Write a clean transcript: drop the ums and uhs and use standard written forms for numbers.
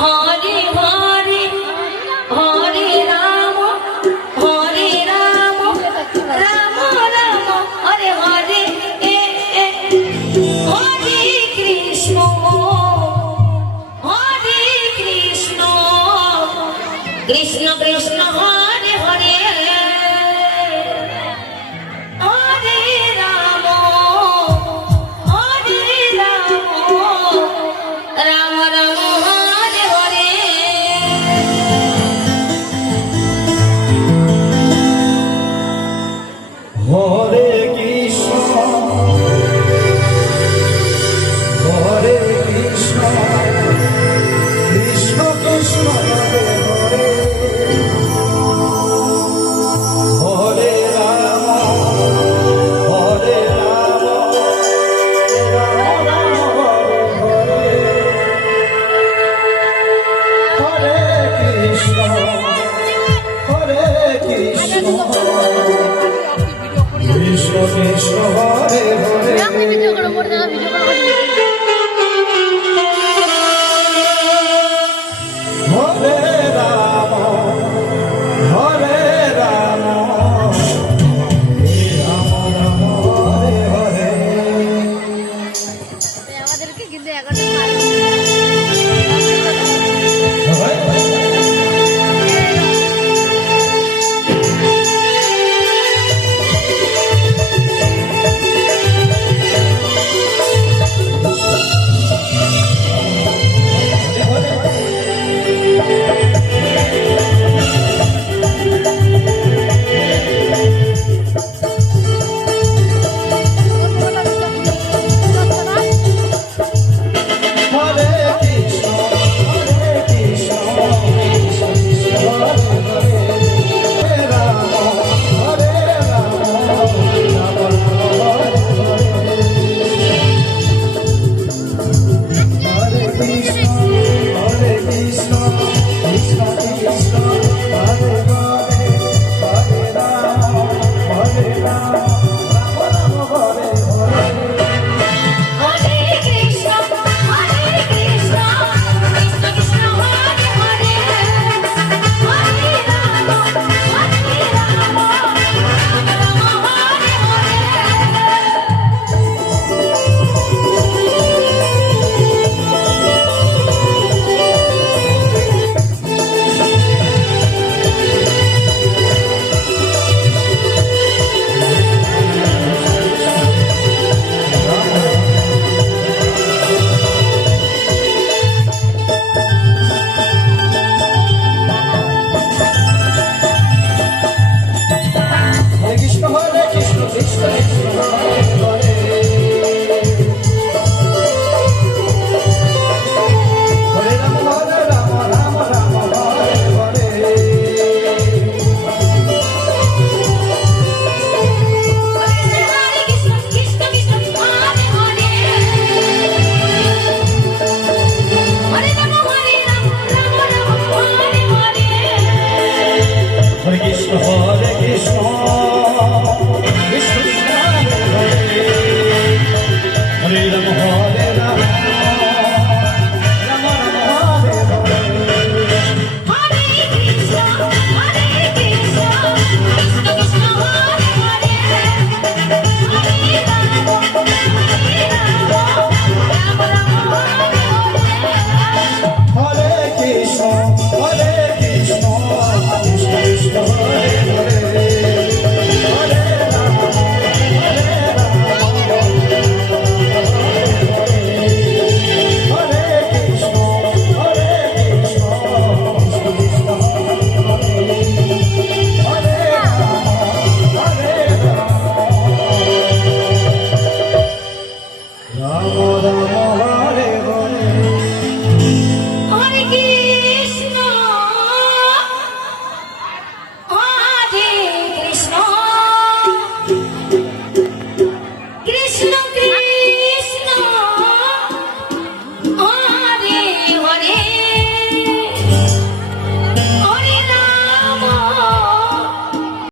হরে হরে হরে রাম রাম রাম হরে হরে হরে কৃষ্ণ কৃষ্ণ কৃষ্ণ হরে হরে হরে রাম রাম রাম হরে হরে হরে কৃষ্ণ হরে কৃষ্ণ কৃষ্ণ কৃষ্ণ হরে হরে হরে রাম হরে রাম রাম রাম হরে হরে কৃষ্ণ কৃষ্ণ কৃষ্ণ হরে হরে হরে রাম হরে রাম রাম রাম হরে হরে আমাদেরকে কিন্তু 11টা